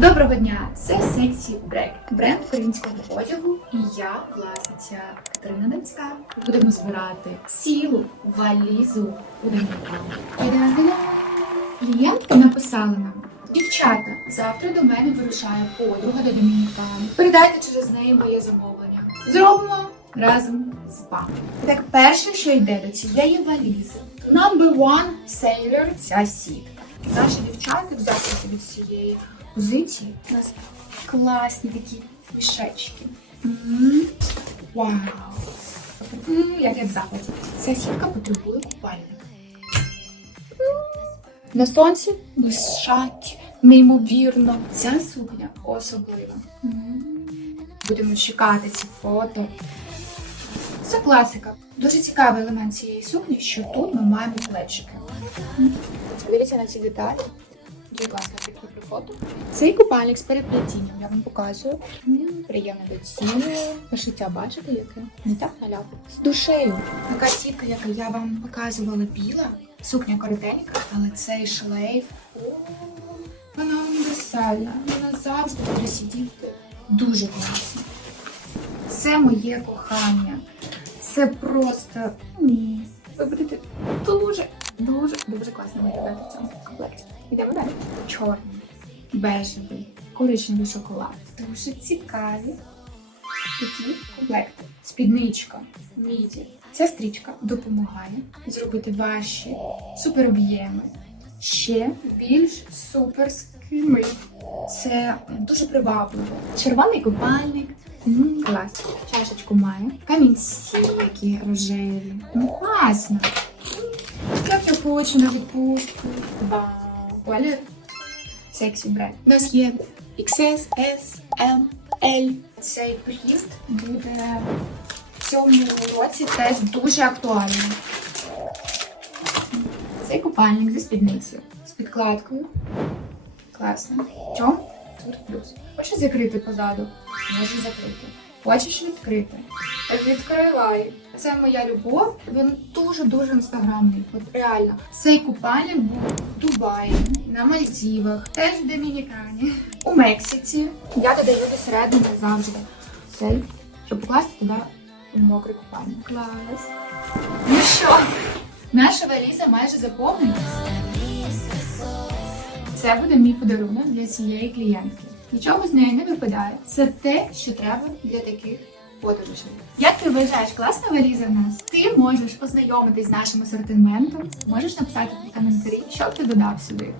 Доброго дня! Це Sexy Break, бренд українського одягу. І я, власниця Катерина Донська. Будемо збирати цілу валізу у Домінікану. Клієнтка написала нам. Дівчата, завтра до мене вирушає подруга до Домінікану. Передайте через неї моє замовлення. Зробимо разом з вами. Так, перше, що йде до цієї валізи. Number one sailor – ця сітка. Наші дівчата в захисті від цієї позиції. У нас класні такі мішечки. Вау! М, Як я в захваті. Ця сітка потребує купальник. На сонці блищать, неймовірно. Ця сукня особлива. Будемо чекати ці фото. Це класика. Дуже цікавий елемент цієї сукні, що тут ми маємо плечики. Дивіться на ці деталі. Дуже класно такі фото. Цей купальник з переплетінням, я вам показую. М, Приємно до тіла. Пошиття, бачите, яке? Не так наляпу. З душею. Така сітка, яка я вам показувала біла. Сукня коротенька, але цей шлейф. Вона універсальна. Вона завжди буде сидіти. Дуже класно. Це моє кохання. Це просто ні. Ви будете дуже, дуже, дуже класно виглядати в цьому комплекті. Йдемо далі. Чорний, бежевий, коричневий шоколад. Дуже цікаві такі комплекти. Спідничка, міді. Ця стрічка допомагає зробити ваші супероб'єми ще більш суперськими. Це дуже привабливо. Червоний купальник. Клас. Чашечку має. Камінці, які рожеві. Ну, класно. На відпустку. Колір. Сексі бред. У нас є XS, S, M, L. Цей принт буде в цьому році теж дуже актуальним. Цей купальник зі спідницею, з підкладкою. Класно. Чом? Тут плюс. Хочеш закрити позаду? Можу закрити. Хочеш відкрити? Відкривай. Це моя любов. Він дуже-дуже інстаграмний. От реально. Цей купальник був в Дубаї, на Мальдівах, теж в Домінікані, у Мексиці. Я додаю до середини завжди. Цей, щоб покласти туди мокрий купальник. Клас. Ну що, наша валіза майже заповнена. Це буде мій подарунок для цієї клієнтки. Нічого з неї не випадає. Це те, що треба для таких подорожей. Як ти вважаєш, класна валіза в нас? Ти можеш ознайомитись з нашим асортиментом, можеш написати в коментарі, що б ти додав сюди.